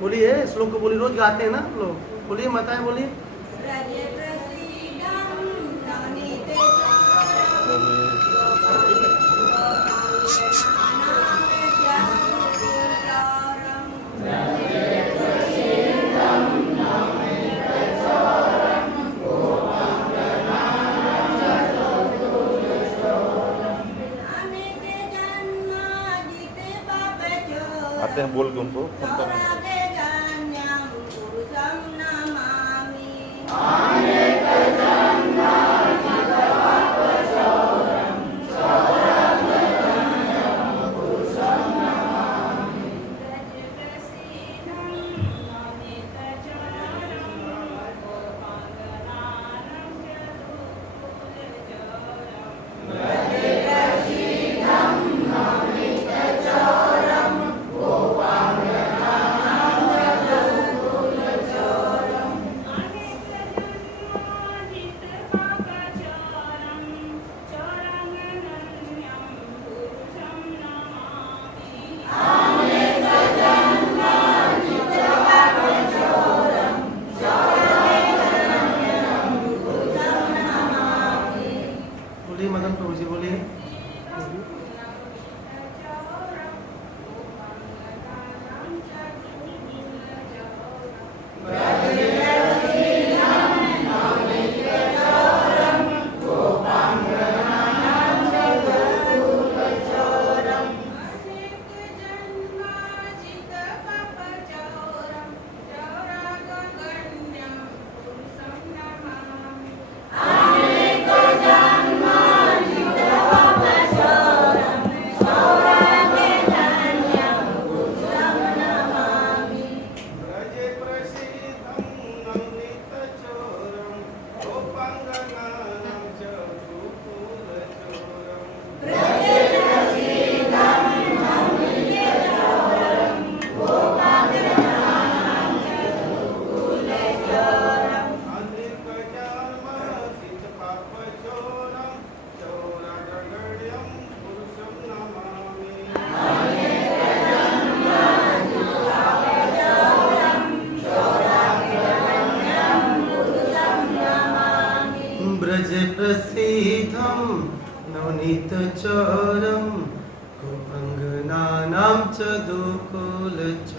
बोलिए, श्लोक को बोलिए, रोज गाते हैं ना लोग, बोलिए माताएं बोलिए। आते हैं बोल के उनको सुनता नहीं। मदन प्रभु जी बोलिए। ब्रज प्रसीदं नवनीतचोरं गोपङ्गनानां च दुकुलचोरम्।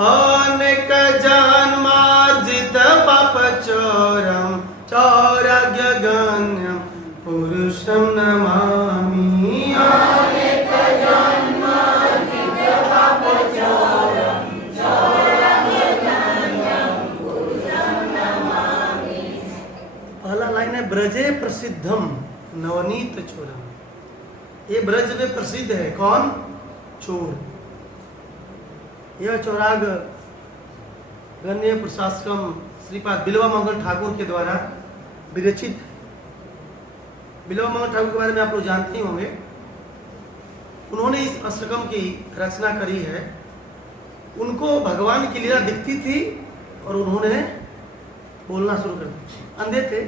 अनेक जन्मार्जित पापचोरं चौराग्यगण्यं पुरुषं नमामि। ब्रजे प्रसिद्धम नवनीत चोरम। ये ब्रज में प्रसिद्ध है कौन? चोर। यह चौराग गण्य प्रशासकम श्रीपाद बिल्वा मंगल ठाकुर के द्वारा विरचित। बिल्वा मंगल ठाकुर के बारे में आप लोग जानते ही होंगे। उन्होंने इस अष्टकम की रचना करी है। उनको भगवान की लीला दिखती थी और उन्होंने बोलना शुरू कर दिया। अंधे थे,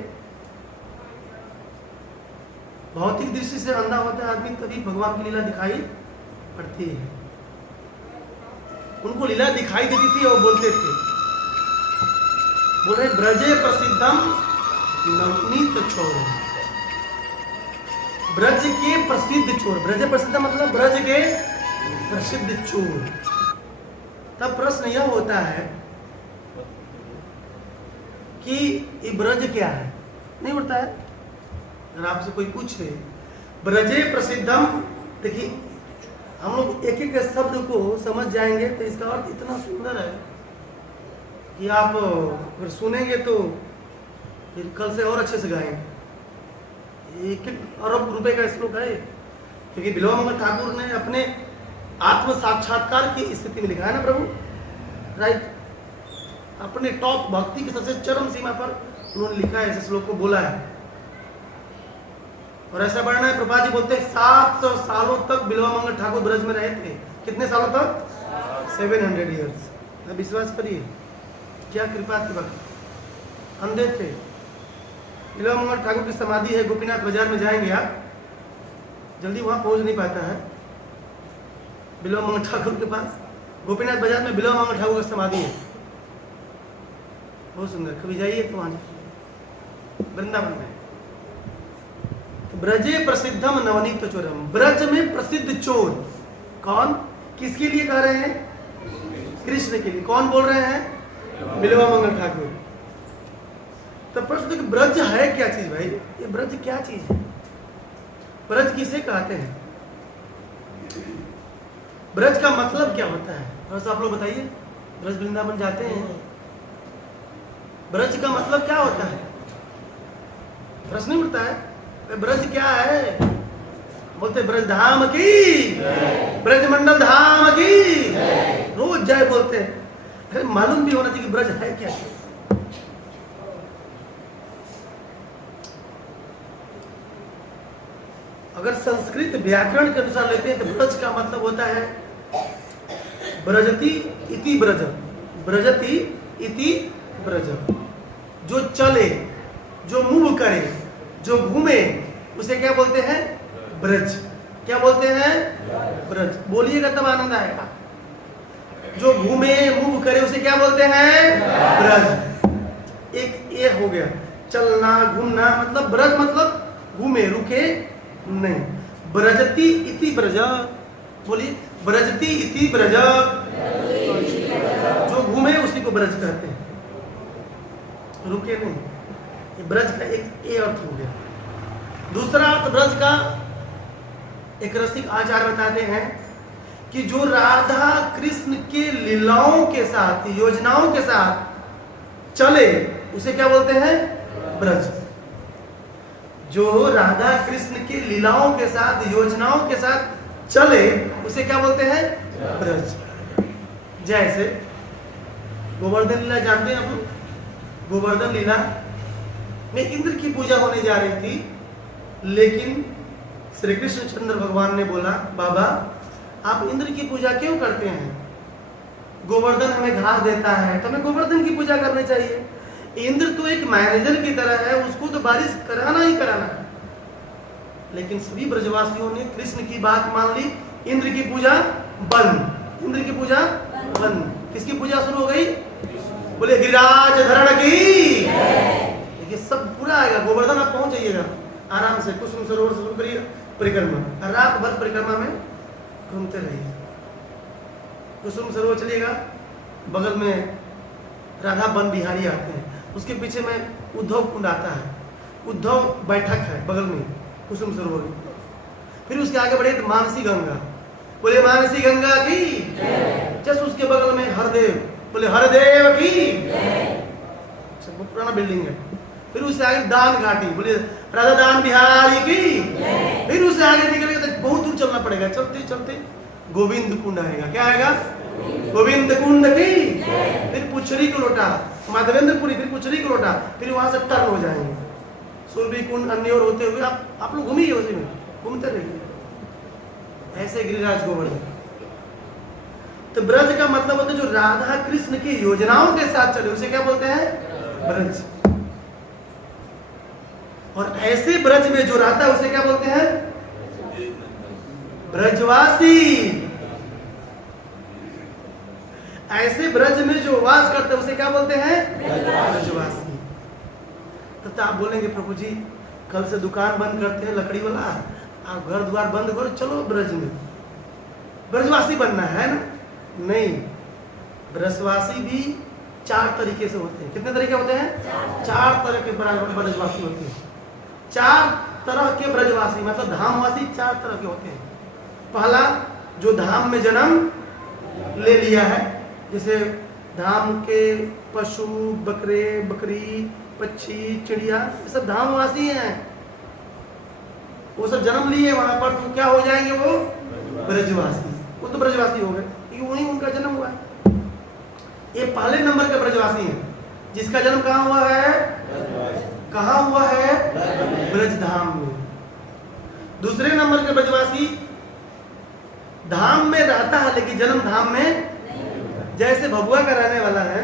भौतिक दृष्टि से अंधा होता है आदमी, तभी भगवान की लीला दिखाई पड़ती है। उनको लीला दिखाई देती थी और बोलते थे, बोल रहे ब्रजे प्रसिद्धम नवनीत चोर। ब्रज के प्रसिद्ध चोर। ब्रज प्रसिद्ध मतलब ब्रज के प्रसिद्ध चोर। तब प्रश्न यह होता है कि ये ब्रज क्या है? नहीं उठता है। अगर आपसे कोई पूछे ब्रजे प्रसिद्धम, देखिए हम लोग एक एक शब्द को समझ जाएंगे तो इसका अर्थ इतना सुंदर है कि आप अगर सुनेंगे तो फिर कल से और अच्छे से गाएंगे। 1 अरब रुपए का श्लोक है, क्योंकि बिल्वा मंगल ठाकुर ने अपने आत्म साक्षात्कार की स्थिति में लिखा है ना प्रभु, राइट। अपने टॉप भक्ति के सबसे चरम सीमा पर उन्होंने लिखा है, ऐसे श्लोक को बोला है। और ऐसा बढ़ना है, प्रभा जी बोलते हैं 700 सालों तक बिल्वा मंगल ठाकुर ब्रज में रहे थे। कितने सालों तक? 700 ईयर्स। विश्वास करिए, क्या कृपा की बात। अंधे थे, बिलवा मंगल ठाकुर की समाधि है, गोपीनाथ बाजार में जाएंगे आप, जल्दी वहाँ पहुँच नहीं पाता है बिलवा मंगल ठाकुर के पास। गोपीनाथ बाजार में बिलवा मंगल ठाकुर की समाधि है, बहुत सुंदर, कभी जाइए तो वहाँ वृंदावन में। ब्रजे प्रसिद्धम नवनीत चोरम, ब्रज में प्रसिद्ध चोर कौन, किसके लिए कह रहे हैं? कृष्ण के लिए। कौन बोल रहे हैं? बिलवा मंगल ठाकुर। तो प्रश्न कि ब्रज है क्या चीज भाई, ये ब्रज क्या चीज है? ब्रज किसे कहते हैं? ब्रज का मतलब क्या होता है? बस आप लोग बताइए, ब्रज वृंदावन जाते हैं, ब्रज का मतलब क्या होता है? प्रश्न नहीं उठता है ब्रज क्या है? बोलते ब्रज धाम की, ब्रज मंडल धाम की, रोज जय बोलते हैं। अरे मालूम भी होना चाहिए कि ब्रज है क्या। अगर संस्कृत व्याकरण के अनुसार लेते हैं तो ब्रज का मतलब होता है ब्रजति इति ब्रज, ब्रजति इति ब्रज, जो चले, जो मूव करे, जो घूमे, उसे क्या बोलते हैं? ब्रज। क्या बोलते हैं? ब्रज। बोलिएगा तब आनंद आएगा। जो घूमे मूव करे उसे क्या बोलते हैं? ब्रज। एक ये हो गया, चलना घूमना, मतलब ब्रज मतलब घूमे, रुके नहीं। ब्रजति इति ब्रज, बोलिए ब्रजति इति ब्रज, जो घूमे उसी को ब्रज कहते हैं, रुके नहीं। ये ब्रज का एक ये अर्थ हो गया। दूसरा अर्थ ब्रज का एक रसिक आचार्य बताते हैं कि जो राधा कृष्ण के लीलाओं के साथ, योजनाओं के साथ चले उसे क्या बोलते हैं? ब्रज। जो राधा कृष्ण के लीलाओं के साथ, योजनाओं के साथ चले उसे क्या बोलते हैं? ब्रज। जैसे गोवर्धन लीला जानते हैं आप लोग? गोवर्धन लीला में इंद्र की पूजा होने जा रही थी, लेकिन श्री कृष्ण चंद्र भगवान ने बोला, बाबा आप इंद्र की पूजा क्यों करते हैं? गोवर्धन हमें घास देता है तो हमें गोवर्धन की पूजा करनी चाहिए। इंद्र तो एक मैनेजर की तरह है, उसको तो बारिश कराना ही कराना है। लेकिन सभी ब्रजवासियों ने कृष्ण की बात मान ली, इंद्र की पूजा बंद, इंद्र की पूजा बंद। किसकी पूजा शुरू हो गई? बोले गिरिराज धरण की। देखिए सब पूरा आएगा। गोवर्धन आप पहुंच जाइएगा आराम से, कुसुम सरोवर शुरू करिए परिक्रमा, रात भर परिक्रमा में घूमते रहिए। कुसुम सरोवर चलिएगा, बगल में राधा वन बिहारी आते हैं, उसके पीछे में उद्धव कुंड आता है, उद्धव बैठक है बगल में कुसुम सरोवर। फिर उसके आगे बढ़े तो मानसी गंगा, बोले मानसी गंगा की। जस्ट उसके बगल में हरदेव, बोले हरदेव की। वो पुराना बिल्डिंग है। फिर उससे आगे दान घाटी, बोले राधा दान बिहारी की। फिर उससे आगे निकलेगा तो बहुत दूर चलना पड़ेगा, चलते चलते गोविंद कुंड आएगा। क्या आएगा? गोविंद कुंड की। फिर पुछरी को लोटा, माधवेंद्रपुरी, फिर पुछरी को लोटा, फिर वहां से टर्न हो जाएंगे सुरभि कुंड, अन्य और होते हुए आप लोग घूमिए, उसी में घूमते रहिए। ऐसे गिरिराज गोवर्धन। तो ब्रज का मतलब होता है जो राधा कृष्ण की योजनाओं के साथ चले उसे क्या बोलते हैं? ब्रज। और ऐसे ब्रज में जो रहता है उसे क्या बोलते हैं? ब्रजवासी। ऐसे ब्रज में जो वास करते हैं उसे क्या बोलते हैं? ब्रजवासी। तो आप बोलेंगे प्रभु जी कल से दुकान बंद करते हैं लकड़ी वाला, आप घर द्वार बंद करो, चलो ब्रज में ब्रजवासी बनना है ना? नहीं, ब्रजवासी भी 4 तरीके से होते हैं। कितने तरीके होते हैं? 4 तरह के ब्रजवासी होते हैं। 4 तरह के ब्रजवासी मतलब धामवासी 4 तरह के होते हैं। पहला जो धाम में जन्म ले लिया है, जैसे धाम के पशु, बकरे, बकरी, पक्षी, चिड़िया, ये सब धामवासी हैं। वो सब जन्म लिए वहां पर, तो क्या हो जाएंगे? वो ब्रजवासी। वो तो ब्रजवासी हो गए, क्योंकि वहीं उनका जन्म हुआ है। ये पहले नंबर के ब्रजवासी हैं, जिसका जन्म कहाँ हुआ है? कहाँ हुआ है? ब्रजधाम में। दूसरे नंबर के ब्रजवासी धाम में रहता है लेकिन जन्म धाम में, जैसे भभुआ का रहने वाला है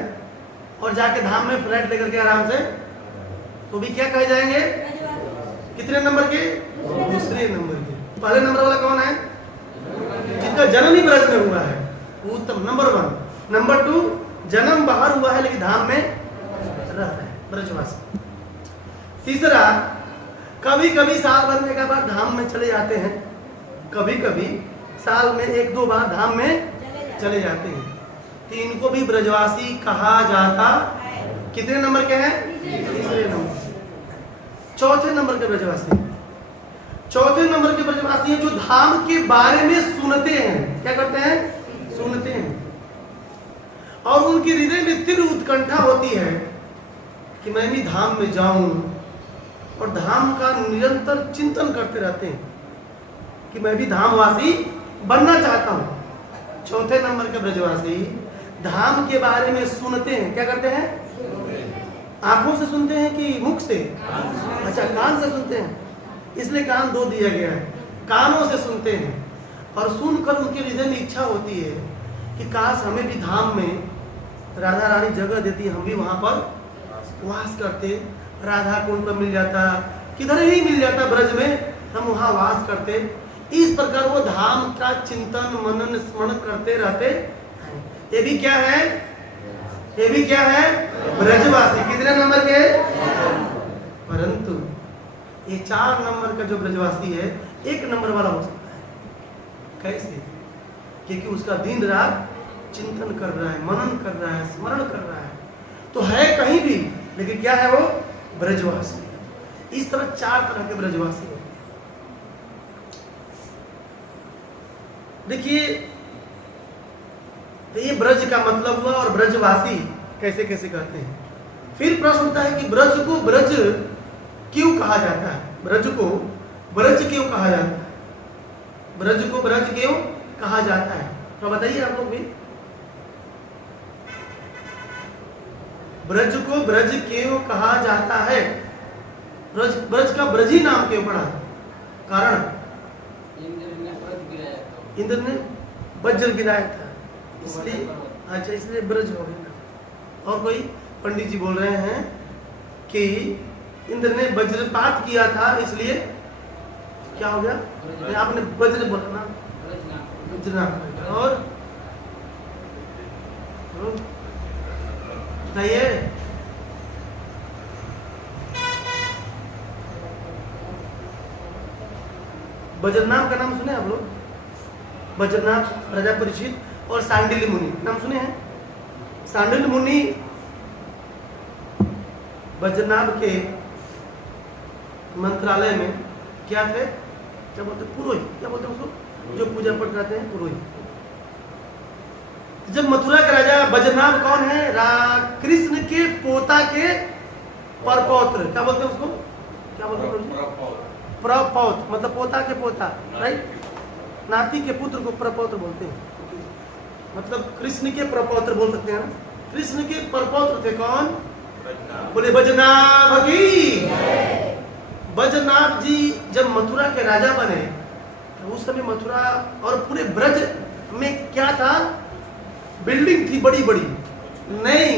और जाके धाम में फ्लैट लेकर के आराम से तो भी क्या कहे जाएंगे? कितने नंबर के? दूसरे नंबर के। पहले नंबर वाला कौन है? जिनका जन्म ही ब्रज में हुआ है, उत्तम, नंबर 1। नंबर 2, जन्म बाहर हुआ है लेकिन धाम में रहता है, ब्रजवासी। तीसरा, कभी कभी साल भर के बाद धाम में चले जाते हैं, कभी कभी साल में 1-2 बार धाम में चले जाते हैं, तो इनको भी ब्रजवासी कहा जाता। कितने नंबर के हैं? तीसरे नंबर। चौथे नंबर के ब्रजवासी, चौथे नंबर के ब्रजवासी हैं जो धाम के बारे में सुनते हैं। क्या करते हैं? सुनते हैं, और उनके हृदय में तीव्र उत्कंठा होती है कि मैं भी धाम में जाऊं, और धाम का निरंतर चिंतन करते रहते हैं कि मैं भी धामवासी बनना चाहता हूं। चौथे नंबर के ब्रजवासी धाम के बारे में सुनते हैं। क्या करते हैं? आंखों से सुनते हैं कि मुख से? अच्छा, कान से सुनते हैं, इसलिए कान 2 दिया गया है। कानों से सुनते हैं, और सुनकर उनके हृदय में इच्छा होती है कि काश हमें भी धाम में राधा रानी जगह देती, हम भी वहां पर वास करते, राधा कुंड पर मिल जाता, किधर ही मिल जाता ब्रज में, हम वहां वास करते। इस प्रकार वो धाम का चिंतन मनन स्मरण करते रहते हैं। ये भी क्या है? ये भी क्या है? ब्रजवासी। कितने नंबर के? परंतु ये 4 नंबर का जो ब्रजवासी है 1 नंबर वाला हो सकता है। कैसे? क्योंकि उसका दिन रात चिंतन कर रहा है, मनन कर रहा है, स्मरण कर रहा है, तो है कहीं भी, लेकिन क्या है वो? ब्रजवासी। इस तरह 4 तरह के ब्रजवासी होते हैं। देखिए, तो ये ब्रज का मतलब हुआ, और ब्रजवासी कैसे कैसे कहते हैं। फिर प्रश्न उठता है कि ब्रज को ब्रज क्यों कहा जाता है? ब्रज को ब्रज क्यों कहा जाता है? ब्रज को ब्रज क्यों कहा जाता है? तो बताइए आप लोग भी, ब्रज को ब्रज क्यों कहा जाता है? ब्रज, ब्रज का ब्रजी नाम क्यों पड़ा? कारण इंद्र ने वज्र गिराया था, इसलिए। अच्छा, इसलिए ब्रज हो गया। और कोई पंडित जी बोल रहे हैं कि इंद्र ने वज्रपात किया था, इसलिए क्या हो गया? आपने वज्र बोला ना, वज्रनाथ। और बताइए, वज्रनाथ का नाम सुने आप लोग? वज्रनाथ, राजा परीक्षित और सांडिल्य मुनि नाम सुने हैं? सांडिल्य मुनि वज्रनाथ के मंत्रालय में क्या थे? क्या बोलते? पुरोहित। क्या बोलते हैं उसको? जो पूजा पाठ करते हैं, पुरोहित। जब मथुरा का राजा वज्रनाथ कौन है? कृष्ण के पोता के परपौत्र। क्या बोलते हैं उसको? क्या बोलते हैं? प्रपौत्र, मतलब पोता के पोता, राइट? नाती के पुत्र को प्रपौत्र बोलते हैं, मतलब कृष्ण के प्रपौत्र बोल सकते हैं ना। कृष्ण के परपौत्र थे कौन? बोले वज्रनाभ की। वज्रनाभ जी जब मथुरा के राजा बने, तो उस समय मथुरा और पूरे ब्रज में क्या था? बिल्डिंग थी बड़ी बड़ी, नहीं,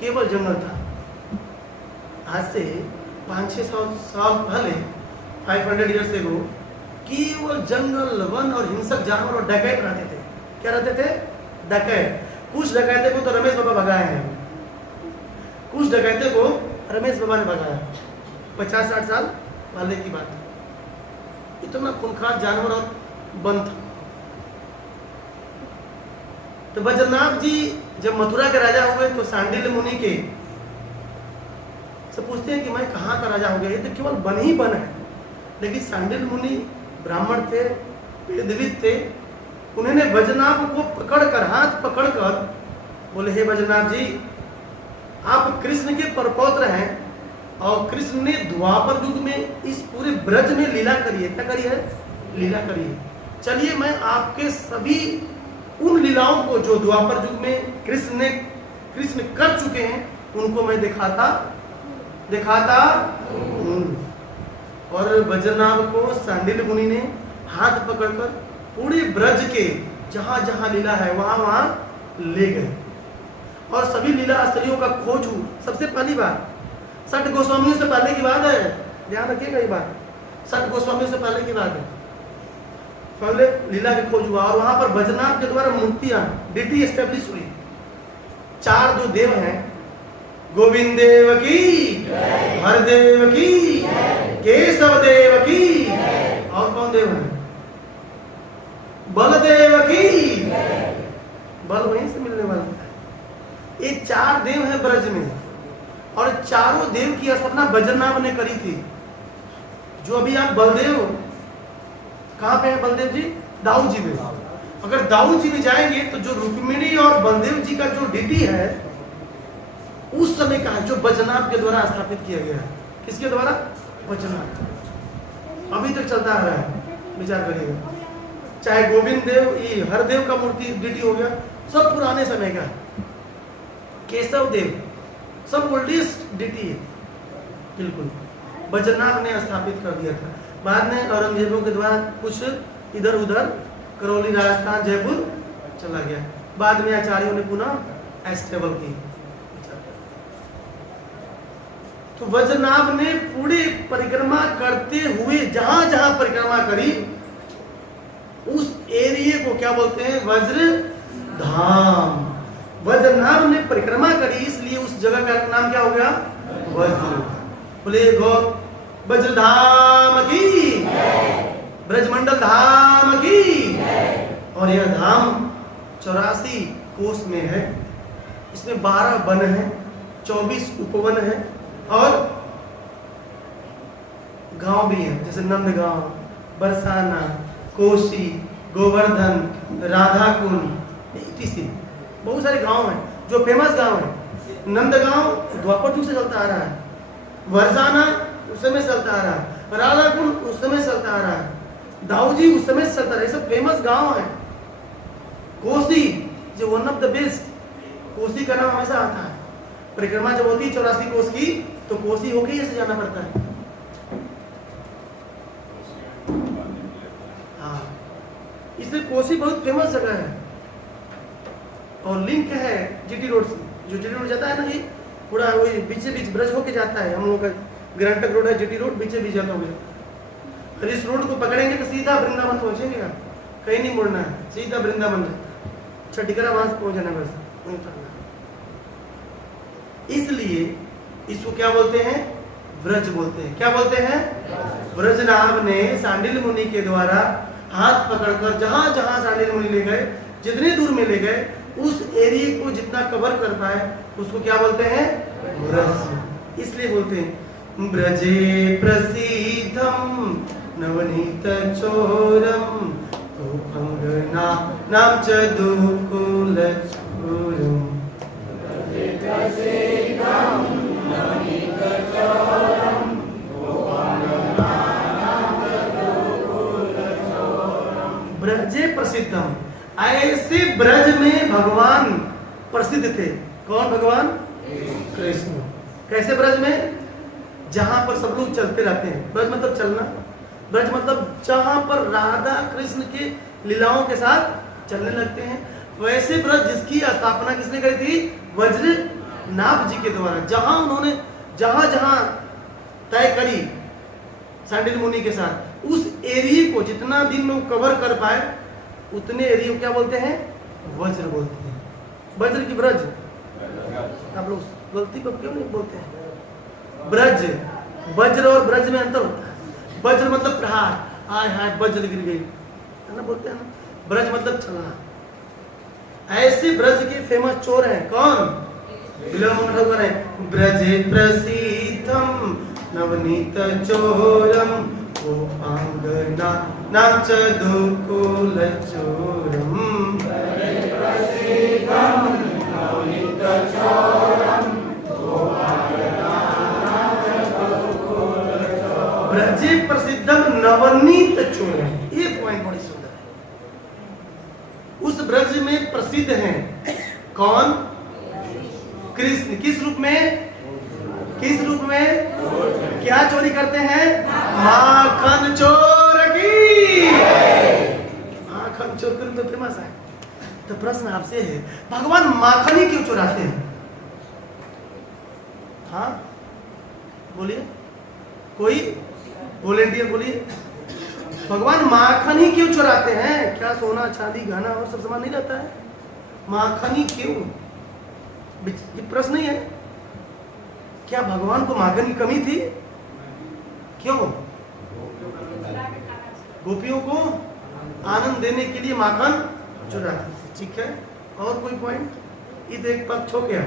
केवल जंगल था। आज से 500-600 साल पहले, 500 ईयर्स एगो, केवल जंगल, वन और हिंसक जानवर और डकैत रहते थे। क्या रहते थे? डकैत। कुछ डकैते को तो रमेश बाबा भगाए हैं, कुछ डकैते को रमेश बाबा ने भगाया। 50-60 साल पहले की बात है। इतना खूंखार जानवर और वन था। तो वज्रनाभ जी जब मथुरा के राजा हुए, तो सांडिल्य मुनि के से पूछते हैं कि मैं कहाँ का राजा हो गया? ये तो केवल वन ही वन है। लेकिन सांडिल्य मुनि ब्राह्मण थे, वेदविद थे। उन्होंने वज्रनाभ को पकड़कर, हाथ पकड़कर बोले, हे वज्रनाभ जी, आप कृष्ण के परपौत्र हैं, और कृष्ण ने द्वापर युग में इस पूरे ब्रज में लीला करी है। क्या करी है? लीला करी है। चलिए, मैं आपके सभी उन लीलाओं को जो द्वापर युग में कृष्ण कर चुके हैं, उनको मैं दिखाता। और वज्रनाभ को सांडिल्य मुनि ने हाथ पकड़कर पूरे ब्रज के जहां जहां लीला है वहां वहां ले गए, और सभी लीला स्थलियों का खोज हुआ। सबसे पहली बार 6 गोस्वामियों से पहले की बात है, ध्यान रखिएगा ये बात, 6 गोस्वामियों से पहले की बात है। पहले लीला की खोज हुआ और वहां पर बजनाथ के द्वारा मूर्तियां डिटी एस्टेब्लिश हुई। 4 जो देव हैं, गोविंद देव की, हरदेव की, केशव देव की, और कौन देव है, बलदेव की, बल वहीं से मिलने वाला है। ये 4 देव हैं ब्रज में, और चारों देव की स्थापना बजरनाभ ने करी थी। जो अभी आप बलदेव कहाँ पे है, बलदेव जी दाऊद जी में, अगर दाऊद जी में जाएंगे तो जो रुक्मिणी और बलदेव जी का जो डिटी है उस समय का है, जो बजरनाभ के द्वारा स्थापित किया गया है। किसके द्वारा, बजरनाभ। अभी तक चलता आ रहा है, विचार करिएगा। चाहे गोविंद देव, ये हरदेव का मूर्ति डिटी हो गया, सब पुराने समय का है। केशव देव सब ओल्डेस्ट डिटी है, बिल्कुल बजरनाभ ने स्थापित कर दिया था। बाद में औरंगजेबों के द्वारा कुछ इधर उधर, करौली राजस्थान जयपुर चला गया। बाद में आचार्यों ने पुनः एस्टेबल की। तो वज्रनाभ ने पूरी परिक्रमा करते हुए जहां जहां परिक्रमा करी उस एरिया को क्या बोलते हैं, वज्र धाम। वज्रनाभ ने परिक्रमा करी, इसलिए उस जगह का नाम क्या हो गया, वज्र। बोले गो वज्रधाम की, ब्रजमंडल धाम की। और यह धाम 84 कोस में है। इसमें 12 वन है, 24 उपवन है और गांव भी है, जैसे नंदगांव, बरसाना, कोशी, गोवर्धन, राधाकुंड, इत्यादि बहुत सारे गांव हैं। जो फेमस गांव है, नंदगांव द्वापर युग से चलता आ रहा है, बरसाना उस समय से चलता आ रहा है, राधाकुंड उस समय से चलता आ रहा है, दाऊजी उस समय से चलता रहा है। सब फेमस गांव है। कोसी जो one of the best, Kosi का नाम हमेशा आता है। परिक्रमा जब होती है 84 कोस की, तो कोसी होके ही ऐसे जाना पड़ता है। हाँ, इसलिए कोसी बहुत फेमस जगह है और लिंक है जीटी रोड से। जो जीटी रोड जाता है ना, ये पूरा वही बीचे बीच ब्रज होके जाता है। हम लोग का ग्रांटक रोड है, जीटी रोड बीचे बीच जाता होगा। अगर इस रोड को पकड़ेंगे तो सीधा वृंदावन पहुंचेंगे, कहीं नहीं मुड़ना है, सीधा वृंदावन छठिकरा वहां से पहुंच जाना बस, नहीं उतरना। इसलिए इसको क्या बोलते हैं, व्रज बोलते हैं। क्या बोलते हैं, व्रजनाभ ने सांडिल्य मुनि के द्वारा हाथ पकड़कर जहां जहां सांडिल्य मुनि ले गए, जितने दूर में ले गए, उस एरिया को जितना कवर कर पाए उसको क्या बोलते हैं, व्रज। इसलिए बोलते हैं ब्रजे प्रसीदम नवनीत चोरम अंगना नाम चदुकुल चोरम। ब्रजे प्रसिद्धम, ऐसे ब्रज में भगवान प्रसिद्ध थे। कौन भगवान, कृष्ण। कैसे ब्रज में, जहां पर सब लोग चलते रहते हैं। ब्रज मतलब चलना, ब्रज मतलब जहां पर राधा कृष्ण के लीलाओं के साथ चलने लगते हैं। वैसे ब्रज जिसकी स्थापना किसने करी थी, वज्रनाभ जी के द्वारा। जहां उन्होंने जहां जहां तय करी सांडिल्य मुनि के साथ, उस एरिया को जितना दिन में वो कवर कर पाए उतने एरिया को क्या बोलते हैं, वज्र बोलते हैं। वज्र की ब्रज, आप लोग गलती को क्यों नहीं बोलते हैं, ब्रज। वज्र और ब्रज में अंतर होता है। वज्र मतलब प्रहार, आय हाय वज्र गिर गई, है ना, बोलते हैं ना। ब्रज मतलब चलना। ऐसे ब्रज के फेमस चोर हैं कौन, है ब्रजे प्रसीदम नवनीत चोरम अंगना नाम चदुकुल चोरम। ब्रजे प्रसिद्धम नवनीत चोरम, ये पॉइंट बड़ी सुंदर है। उस ब्रज में प्रसिद्ध हैं कौन, कृष्ण। किस रूप में, किस रूप में, क्या चोरी करते हैं, माखन चोर की। माखन चोर कर तो फेमस है। तो प्रश्न आपसे है, भगवान माखन ही क्यों चुराते हैं। हाँ, बोलिए, कोई वॉलेंटियर बोलिए। भगवान माखन ही क्यों चुराते हैं? क्या सोना चांदी गहना और सब सामान नहीं रहता है? माखन ही क्यों? ये प्रश्न ही है। क्या भगवान को माखन की कमी थी? क्यों? गोपियों को आनंद देने के लिए माखन चुराते थे। ठीक है, और कोई पॉइंट? ये तो एक पक्ष हो गया,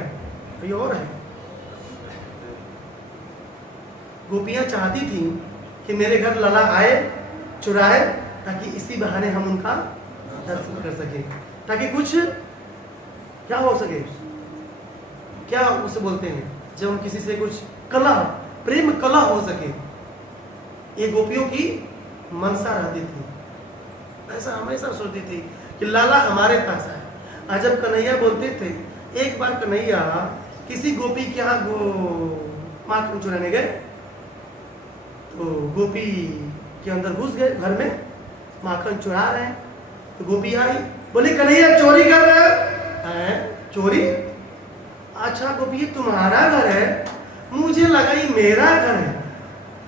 कोई और है? गोपियां चाहती थी कि मेरे घर लला आए, चुराए, ताकि इसी बहाने हम उनका दर्शन कर सके, ताकि कुछ क्या हो सके, क्या उसे बोलते हैं जब हम किसी से कुछ कला, प्रेम कला हो सके। ये गोपियों की मनसा रहती थी, ऐसा हमेशा सोचती थी कि लाला हमारे पास आए। आज जब कन्हैया बोलते थे, एक बार कन्हैया किसी गोपी के यहाँ माखन चुराने गए, तो गोपी के अंदर घुस गए, घर में माखन चुरा रहे हैं। तो गोपी आई, बोली कन्हैया चोरी कर रहे हैं? चोरी? अच्छा गोपी, ये तुम्हारा घर है, मुझे लगा ये मेरा घर है।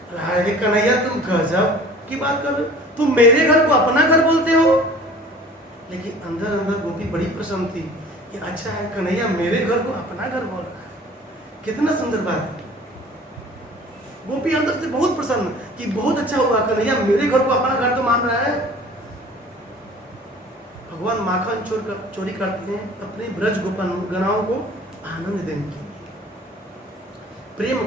अरे कन्हैया, तुम गजब की बात कर रहे हो, तुम मेरे घर को अपना घर बोलते हो। लेकिन अंदर अंदर गोपी बड़ी प्रसन्न थी कि अच्छा है, कन्हैया मेरे घर को अपना घर बोल रहा है, कितना सुंदर बात है। गोपी अंदर से बहुत प्रसन्न कि बहुत अच्छा हुआ, कन्हैया मेरे घर को अपना घर तो मान रहा है। भगवान माखन चोरी करते हैं अपने ब्रज गोपन गणाओं को आनंद देने के लिए, प्रेम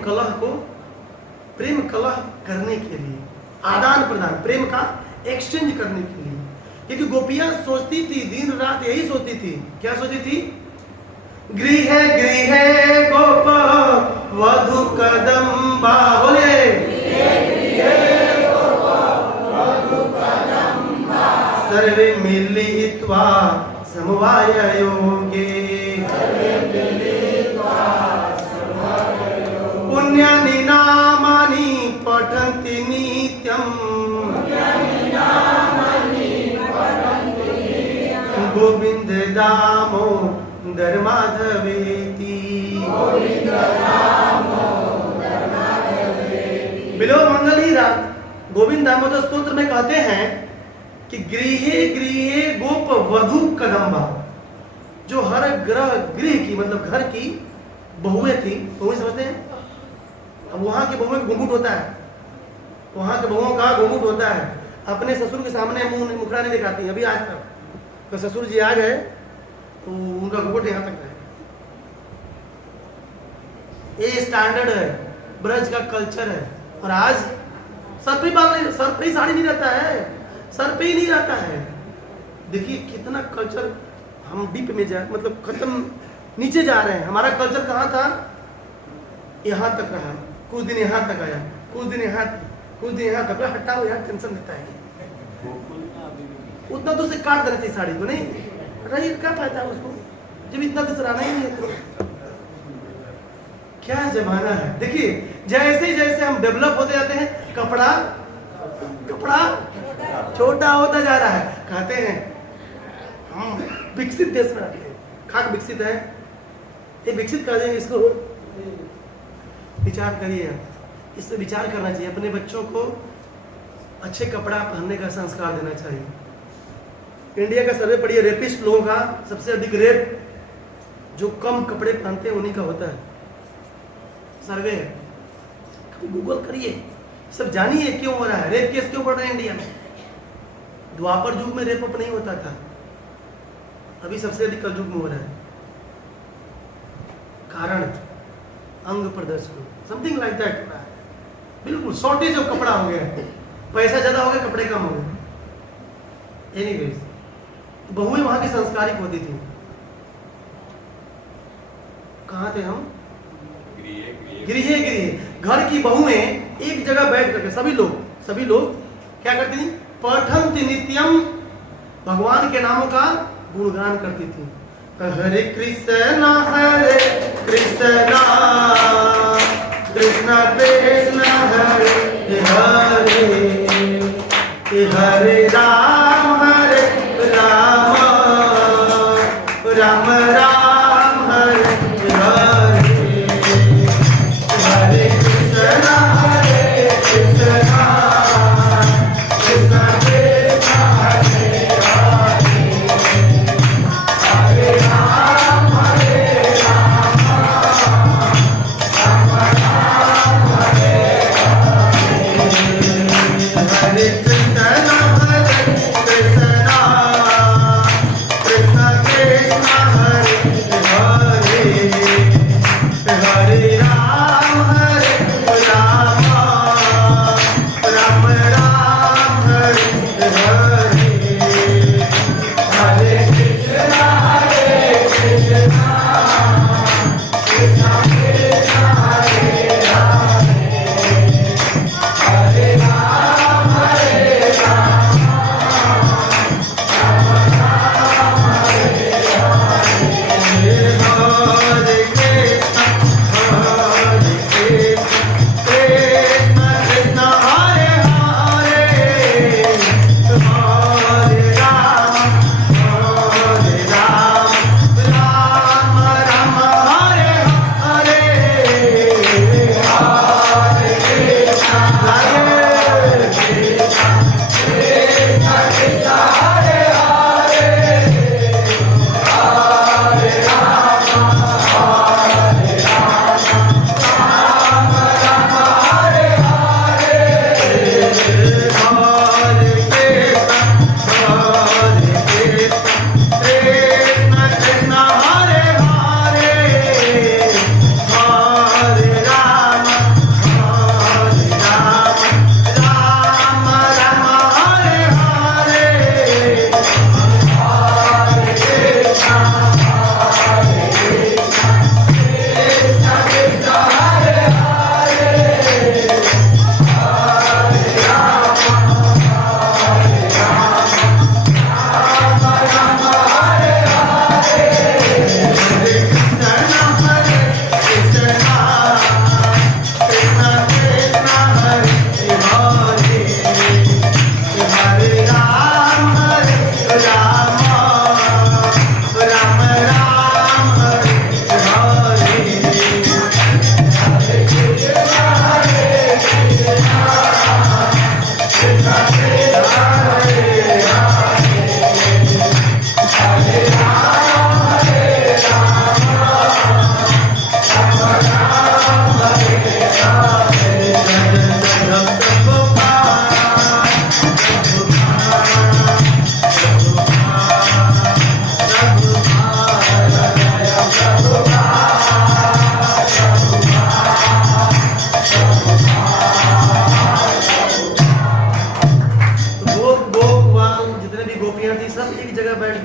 कलह करने के लिए, आदान प्रदान, प्रेम का एक्सचेंज करने के लिए। क्योंकि गोपियां सोचती थी, दिन रात यही सोचती थी, क्या सोचती थी? गृह गृह गोप वधु कदम्बा, बोले सर्वे मिलित्वा समवाय योगे पुण्यानि नामानि पठन्ति नित्यम् गोविंद दामोदर माधवेति। बिलो मंगल ही रात गोविंद दामोदर स्तोत्र में कहते हैं कि गृहे गृहे गोप वधु कदम्बा, जो हर गृह की मतलब घर की बहुएं थी, बहुएं समझते हैं? अब वहां की बहुएं घूंघट होता है, वहां के बहुओं का घूंघट होता है, अपने ससुर के सामने मुखड़ा नहीं दिखाती अभी आज तक। तो ससुर जी आ गए तो उनका घूंघट यहाँ तक है। ये स्टैंडर्ड है, ब्रज का कल्चर है। और आज सर पे ही साड़ी नहीं रहता है, सर पे ही नहीं रहता है। देखिए कितना कल्चर हम डीप में जा, मतलब खत्म नीचे जा रहे हैं। हमारा कल्चर कहाँ था? यहाँ तक रहा, कुछ दिन यहाँ तक आया, कुछ दिन यहाँ तक, हटाओ यार, टेंशन देता है। उतना तो उसे काट देना चाहिए साड़ी को, नहीं रही क्या फायदा है उसको, जब इतना तो सराहना ही नहीं है। तो क्या जमाना है। देखिए जैसे जैसे हम डेवलप होते जाते हैं, कपड़ा छोटा होता जा रहा है। कहते हैं हम विकसित देश में रहते हैं, खाक विकसित है, ये विकसित कर देंगे इसको। विचार करिए, इससे विचार करना चाहिए। अपने बच्चों को अच्छे कपड़ा पहनने का संस्कार देना चाहिए। इंडिया का सर्वे पढ़िए, रेपिस्ट लोगों का सबसे अधिक रेप जो कम कपड़े पहनते हैं उन्हीं का होता है। सर्वे है, गूगल करिए, सब जानिए क्यों हो रहा है, रेप केस क्यों बढ़ रहे हैं इंडिया में। द्वापर युग में रेप अप नहीं होता था, अभी सबसे अधिक कलयुग में हो रहा है। कारण अंग प्रदर्शन, समथिंग लाइक दैट हो रहा है। बिल्कुल शॉर्टेज ऑफ कपड़ा हो गया, पैसा ज्यादा हो गया, कपड़े कम हो गए। एनीवेज, बहुएं वहां की संस्कारिक होती थी। कहाँ थे हम? गृह घर की बहुएं एक जगह बैठ करके सभी लोग क्या करती थी? पठन्ति नित्यम, भगवान के नामों का गुणगान करती थी। हरे कृष्ण कृष्ण कृष्ण हरे हरे हरे राम राम राम हरे हरे हरे कृष्ण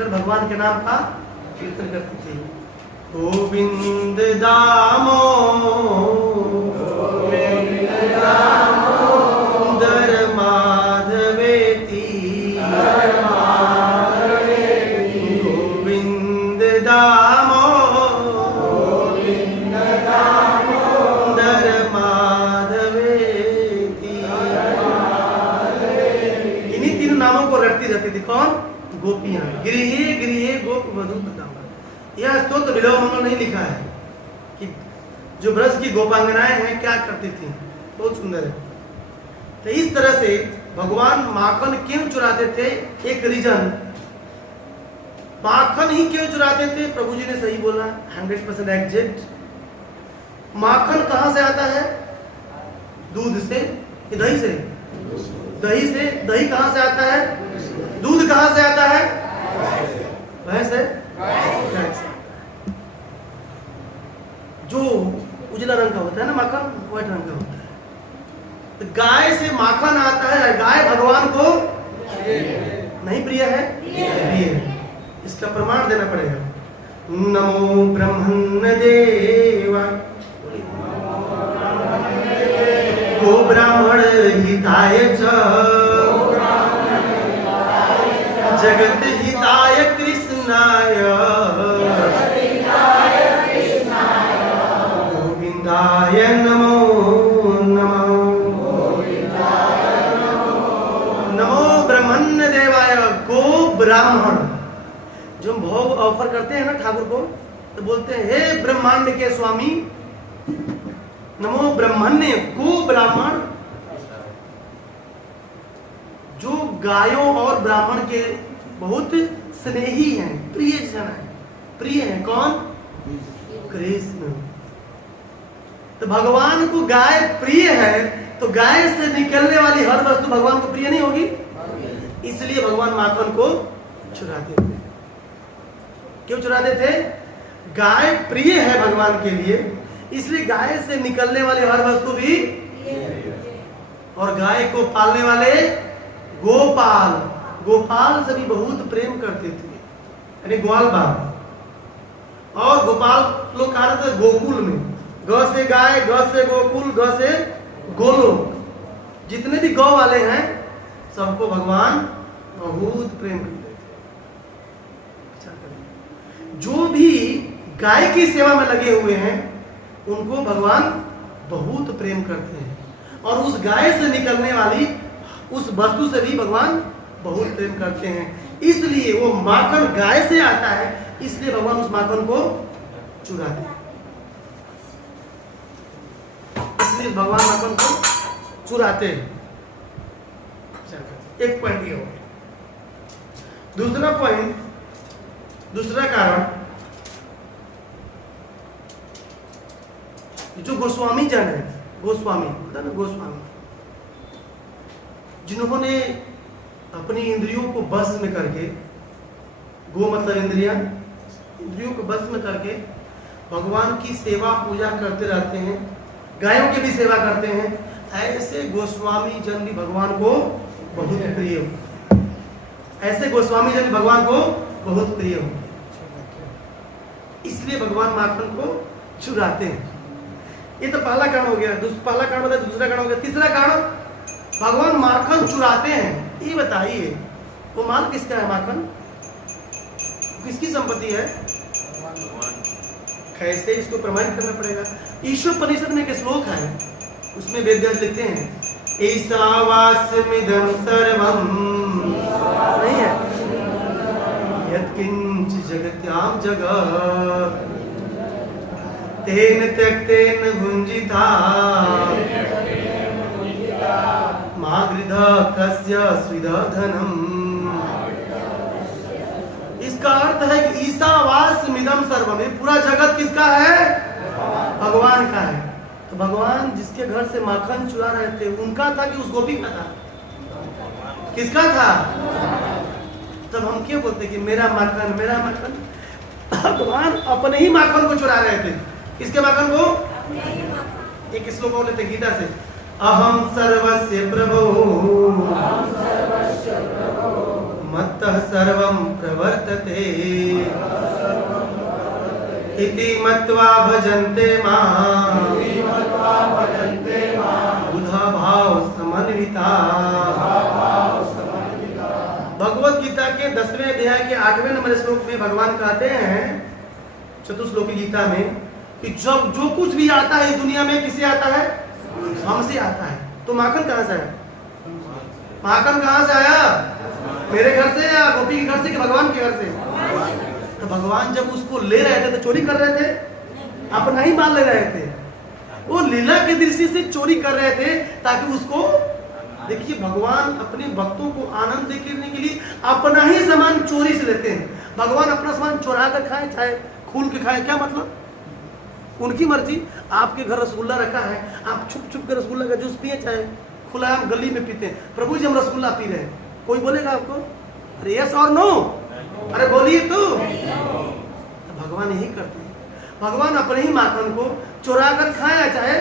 बैठकर भगवान के नाम का कीर्तन करती थी। गोविंद दामो दर माधवेति, गोविंद दामो दर माधवेति। इन्हीं तीनों नामों को रटती रहती थी। कौन? गोपियां। गृहे गृहे गोप वधू बताऊंगा। यह स्तोत्र विलोम मंगल नहीं लिखा है कि जो ब्रज की गोपांगनाएं हैं क्या करती थी। बहुत सुंदर है। तो इस तरह से भगवान माखन क्यों चुराते थे? एक रीजन, माखन ही क्यों चुराते थे? प्रभु जी ने सही बोला, 100% एग्जैक्ट। माखन कहां से आता है? दूध से, दही से? दही से। दही कहां से आता है? दूध कहां से आता है? भैंस से। जो उजला रंग का होता है ना माखन, व्हाइट रंग का होता है। तो गाय से माखन आता है। गाय भगवान को नहीं प्रिय है? प्रिय है। इसका प्रमाण देना पड़ेगा। नमो ब्रह्मण्य देवा गो ब्राह्मण हिताय च जगत हिताय कृष्णाय गोविंदाय नमो नमो। नमो ब्रह्मण्य देवाय गो ब्राह्मण। जो हम भोग ऑफर करते हैं ना ठाकुर को, तो बोलते हैं हे ब्रह्मांड के स्वामी, नमो ब्रह्मण्य गो ब्राह्मण। जो गायों और ब्राह्मण के बहुत स्नेही हैं, प्रिय जन है, प्रिय है। कौन? कृष्ण। तो भगवान को गाय प्रिय है, तो गाय से निकलने वाली हर वस्तु भगवान को प्रिय नहीं होगी। इसलिए भगवान माखन को चुराते थे। क्यों चुराते थे? गाय प्रिय है भगवान के लिए, इसलिए गाय से निकलने वाली हर वस्तु भी, और गाय को पालने वाले गोपाल, गोपाल से भी बहुत प्रेम करते थे, यानी ग्वाल बाल। और गोपाल लोग कहा रहते गोकुल में, ग से गाय, ग से गोकुल, ग से गोलोक। जितने भी गौ वाले हैं सबको भगवान बहुत प्रेम करते थे। जो भी गाय की सेवा में लगे हुए हैं उनको भगवान बहुत प्रेम करते हैं, और उस गाय से निकलने वाली उस वस्तु से भी भगवान बहुत प्रेम करते हैं। इसलिए वो माखन गाय से आता है, इसलिए भगवान उस माखन को चुराते हैं। इसलिए भगवान माखन को चुराते हैं। एक पॉइंट ये हो। दूसरा पॉइंट, दूसरा कारण, जो गोस्वामी जन है, गोस्वामी होता है ना, गोस्वामी, जिन्होंने अपनी इंद्रियों को बस में करके, गो मतलब इंद्रियां, इंद्रियों को बस में करके भगवान की सेवा पूजा करते रहते हैं, गायों की भी सेवा करते हैं, ऐसे गोस्वामी जन भी भगवान को बहुत प्रिय हो। ऐसे गोस्वामी जन भगवान को बहुत प्रिय हो, इसलिए भगवान माखन को चुराते हैं। ये तो पहला कारण हो गया। पहला कारण बताया, दूसरा कारण हो गया। तीसरा कारण, भगवान माखन चुराते हैं। ये बताइए वो माल किसका है? माखन किसकी संपत्ति है? कैसे? इसको प्रमाणित करना पड़ेगा। ईशोपनिषद में एक श्लोक है, उसमें वेदव्यास लिखते हैं ईशावास्यमिदं सर्वं नहीं है यत्किंच जगत्यां जगत् तेन त्यक्तेन भुञ्जिता मा गृधा कस्य स्विधा धनम्। इसका अर्थ है कि ईशावास्यमिदं सर्वम, ये पूरा जगत किसका है? भगवान का है। तो भगवान जिसके घर से माखन चुरा रहे थे उनका था कि उस गोपी का था? किसका था? तब हम क्यों बोलते कि मेरा माखन, मेरा माखन? भगवान अपने ही माखन को चुरा रहे थे। किसके माखन को? एक श्लोक और लेते गीता से, अहम सर्वस्य प्रभो मत्तः सर्वं प्रवर्तते इति मत्वा भजन्ते मां बुधा भाव समन्विता। भगवत गीता के 10वें अध्याय के 8वें नंबर श्लोक में भगवान कहते हैं चतुश्लोकी गीता में कि जब जो कुछ भी आता है दुनिया में किससे आता है? हमसे आता है। तो माखन कहां से आया? माखन कहां से आया? मेरे घर से या गोपी के घर से कि भगवान के घर से? तो भगवान जब उसको ले रहे थे तो चोरी कर रहे थे? अपना ही माल ले रहे थे। वो लीला की दृष्टि से चोरी कर रहे थे ताकि उसको, देखिए भगवान अपने भक्तों को आनंद देने के लिए अपना ही सामान चोरी से लेते हैं। भगवान अपना सामान चुरा कर खाए चाहे खून के खाए, क्या मतलब? उनकी मर्जी। आपके घर रसगुल्ला रखा है, आप छुप छुप के रसगुल्ला का जूस पिए चाहे खुला हम गली में पीते हैं। प्रभु जी हम रसगुल्ला पी रहे हैं, कोई बोलेगा आपको? अरे यस और नो? अरे बोलिए तो भगवान यही करते हैं। भगवान अपने ही माखन को चुरा कर खाए चाहे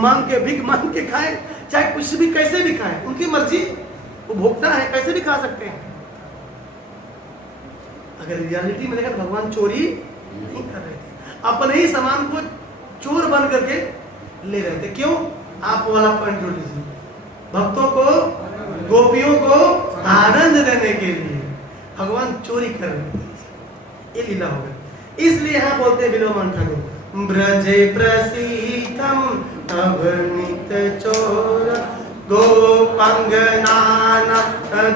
मांग के भीख मांग के खाए चाहे कुछ भी कैसे भी खाए, उनकी मर्जी। वो भोक्ता है, कैसे भी खा सकते हैं। अगर रियलिटी में देखा तो भगवान चोरी नहीं कर रहे थे, अपने ही सामान को चोर बन करके ले रहे थे। क्यों? आप वाला पॉइंट जोड़ लीजिए। भक्तों को, गोपियों को आनंद देने के लिए भगवान चोरी कर रहे थे। ये लीला हो गई। इसलिए यहाँ बोलते हैं विलोमन ठाकुर, ब्रजे प्रसीदम अवनीत चोर गोपांगनाना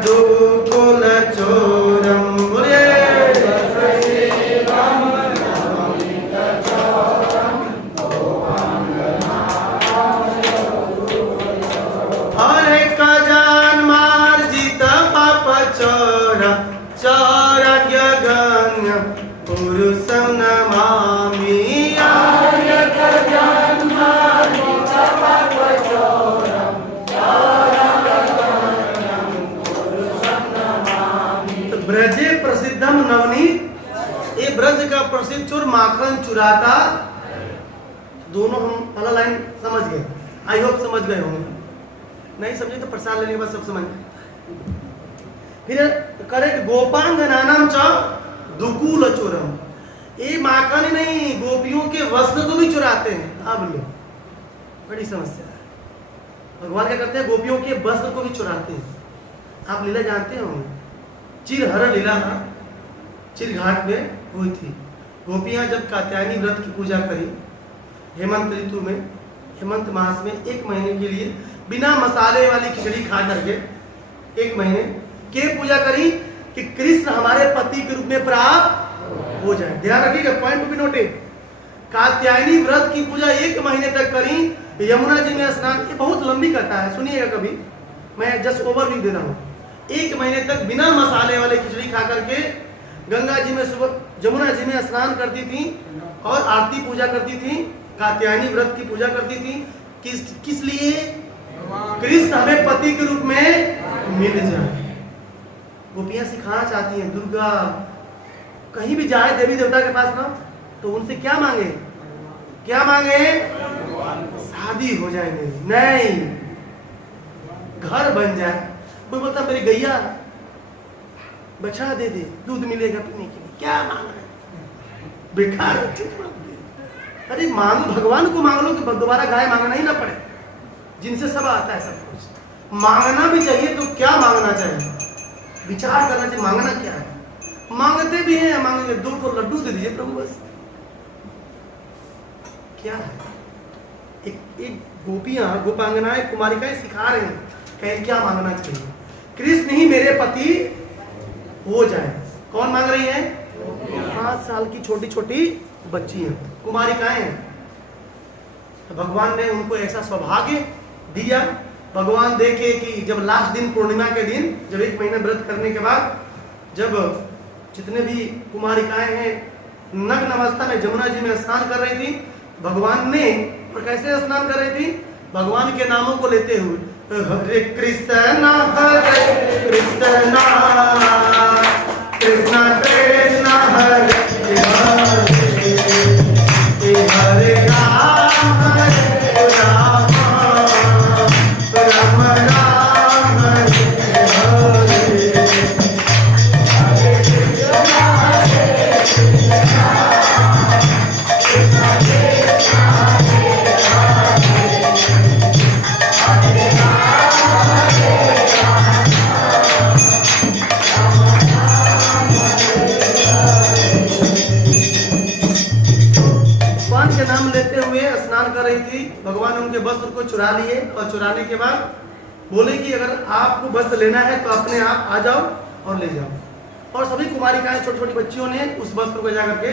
दुकुल चोरम। बोलिए ब्रजे प्रसिद्धम नवनीत। ये ब्रज का प्रसिद्ध चोर माखन चुराता। दोनों हम पहला लाइन समझ गए, आई होप समझ गए होंगे। नहीं समझे तो प्रसाद लेने के बाद सब समझ गए। फिर करे गोपांगनानाम च दुकुल चोरम। ये माखन ही नहीं, गोपियों के वस्त्र को भी चुराते हैं। अब लो, बड़ी समस्या है। भगवान क्या करते हैं? गोपियों के वस्त्र को भी चुराते हैं। आप लीला जानते होंगे, चिरहर लीला चिर घाट में हुई थी। गोपियां जब कात्यायनी व्रत की पूजा करी हेमंत ऋतु में, हेमंत मास में 1 महीने के लिए बिना मसाले वाली खिचड़ी खा करके 1 महीने के पूजा करी कि कृष्ण हमारे पति के रूप में प्राप्त हो जाए। ध्यान रखिएगा, पॉइंट भी नोटेड। कात्यायनी व्रत की पूजा 1 महीने तक करी। यमुना जी में स्नान, ये बहुत लंबी कथा है, सुनिएगा कभी, मैं जस्ट ओवरव्यू दे रहा हूँ। 1 महीने तक बिना मसाले वाले खिचड़ी खा करके गंगा जी में सुबह, जमुना जी में स्नान करती थी और आरती पूजा करती थी, कात्यायनी व्रत की पूजा करती थी। किस लिए? कृष्ण हमें पति के रूप में मिल जाए। गोपियां सिखाना चाहती हैं, दुर्गा कहीं भी जाए देवी देवता के पास ना, तो उनसे क्या मांगे? क्या मांगे? शादी हो जाए मेरी, नहीं घर बन जाए। कोई बोलता मेरी गैया बछड़ा दे दे, दूध मिलेगा पीने के लिए। क्या मांग रहे? बेकार चीज मांग रहे। अरे मांगो, भगवान को मांग लो कि दोबारा गाय मांगना ही ना पड़े, जिनसे सब आता है सब कुछ। मांगना भी चाहिए तो क्या मांगना चाहिए? विचार करना चाहिए मांगना क्या है। मांगते भी हैं, मांगेंगे 2 ठो लड्डू दे दीजिए प्रभु, बस। क्या है? एक गोपियां, गोपांगनाएं, कुमारिकाएं सिखा रहे हैं कहीं क्या मांगना चाहिए। कृष्ण ही मेरे पति हो जाए। कौन मांग रही है? 5 साल की छोटी छोटी बच्ची हैं, कुमारिकाएं हैं। तो भगवान ने उनको ऐसा सौभाग्य दिया। भगवान देखे कि जब लास्ट दिन, पूर्णिमा के दिन, जब 1 महीना व्रत करने के बाद, जब जितने भी कुमारिकाएं हैं नग्न अवस्था में जमुना जी में स्नान कर रही थी, भगवान ने, और कैसे स्नान कर रही थी? भगवान के नामों को लेते हुए, हरे कृष्ण हरे कृष्ण कृष्ण कृष्ण हरे हरे हरे राम राम राम हरे हरे। वस्त्र को चुरा लिए और चुराने के बाद बोले कि अगर आपको वस्त्र लेना है तो अपने आप आ जाओ और ले जाओ। और सभी कुमारिकाएं, छोटी छोटी बच्चियों ने उस वस्त्र को जा करके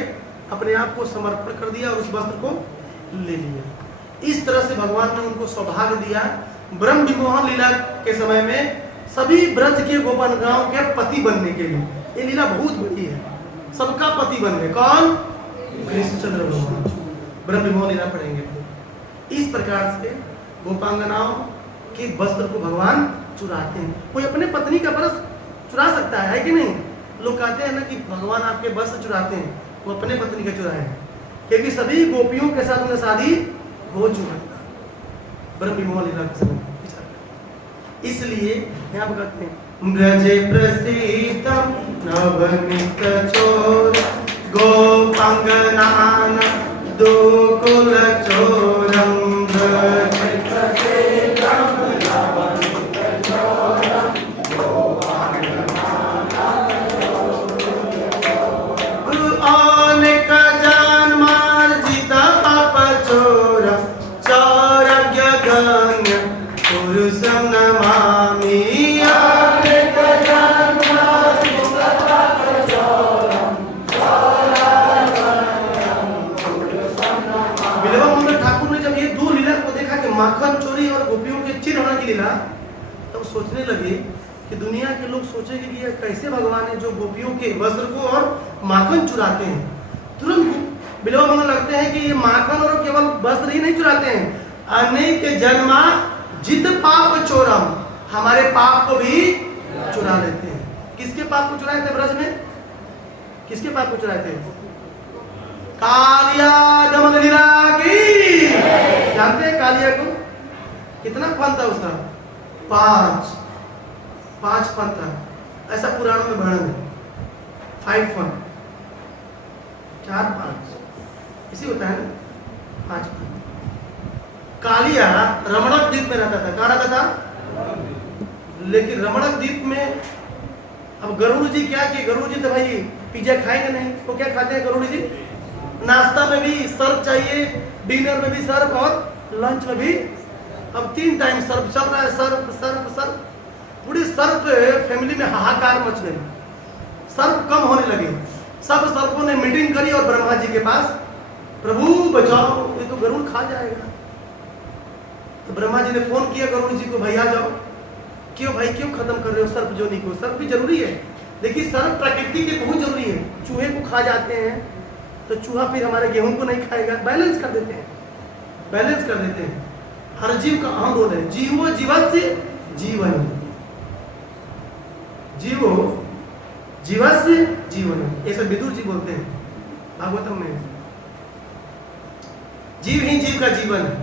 अपने आप को समर्पण कर दिया और उस वस्त्र को ले लिया। इस तरह से भगवान ने उनको सौभाग्य दिया। ब्रह्म विमोहन लीला के समय में सभी ब्रज के गोपनगांव के पति बनने के लिए, ये लीला बहुत बड़ी है, सबका पति बन गए। कौन? कृष्णचंद्र भगवान। ब्रह्म विमोहन लीला पढ़ेंगे तो इस प्रकार से गोपांगनाओं के वस्त्र को भगवान चुराते हैं। कोई अपने पत्नी का वस्त्र चुरा सकता है कि नहीं? लोग कहते हैं ना कि भगवान आपके वस्त्र चुराते हैं, वो अपने पत्नी का चुराए हैं, क्योंकि सभी गोपियों के साथ उनका शादी हो चुका था ब्रह्म विमोहन लीला के समय। इसलिए यहाँ पर कहते हैं ब्रजे प्रसीदम नवनीत चोर गोपांगनान दुकुल चोरम ब्रजे प्रसीदम नवनीत चोरम गोपांगनान अनेक जन्मार्जित पाप चोरम चौरज्ञ गण्य पुरुषं नमामि। ठाकुर ने जब ये दो लीला को देखा कि माखन चोरी और गोपियों के चिर होने की लीला, तब सोचने लगे कि दुनिया के लोग सोचेंगे कि ये कैसे भगवान है जो गोपियों के वस्त्र को और माखन चुराते हैं। तुरंत बिलवा मंगल लगते हैं कि ये माखन और केवल वस्त्र ही नहीं चुराते हैं, अनेक जन्मा जित पाप चोरम, हमारे पाप को भी चुरा लेते हैं। किसके पाप को चुराए थे ब्रज में? किसके पाप को चुराए थे? कालिया दमन लीला की। जानते हैं कालिया को? कितना फन था उसका? 5 फन था, ऐसा पुराणों में वर्णन है। 5 फन, 4 5 इसी होता है ना, 5 फन। कालिया रमणक द्वीप में रहता था। कहाँ रहता था? लेकिन रमणक द्वीप में अब गरुड़ जी क्या किए? गरुड़ जी तो भाई पिज्जा खाएंगे नहीं, तो क्या खाते हैं गरुड़ जी? नाश्ता में भी सर्फ चाहिए, डिनर में भी सर्फ और लंच में भी। अब 3 टाइम सर्फ चल रहा है, सर्फ सर्फ सर्फ। पूरी सर्फ फैमिली में हाहाकार मच गई, सर्फ कम होने लगे। सब सर्फों ने मीटिंग करी और ब्रह्मा जी के पास, प्रभु बचाओ, ये तो गरुड़ खा जाएगा। तो ब्रह्मा जी ने फोन किया गरुड़ जी को, भैया जाओ। क्यों भाई, क्यों खत्म कर रहे हो सर्प जोनी को? सर्प भी जरूरी है, लेकिन सर्प प्रकृति के बहुत जरूरी है। चूहे को खा जाते हैं तो चूहा फिर हमारे गेहूं को नहीं खाएगा। बैलेंस कर देते हैं, बैलेंस कर देते हैं। हर जीव का अहम रोल है। जीवो जीवस्य जीवन, जीवो जीवस्य जीवन, ऐसा विदुर जी बोलते हैं भागवतम में। जीव ही जीव का जीवन है।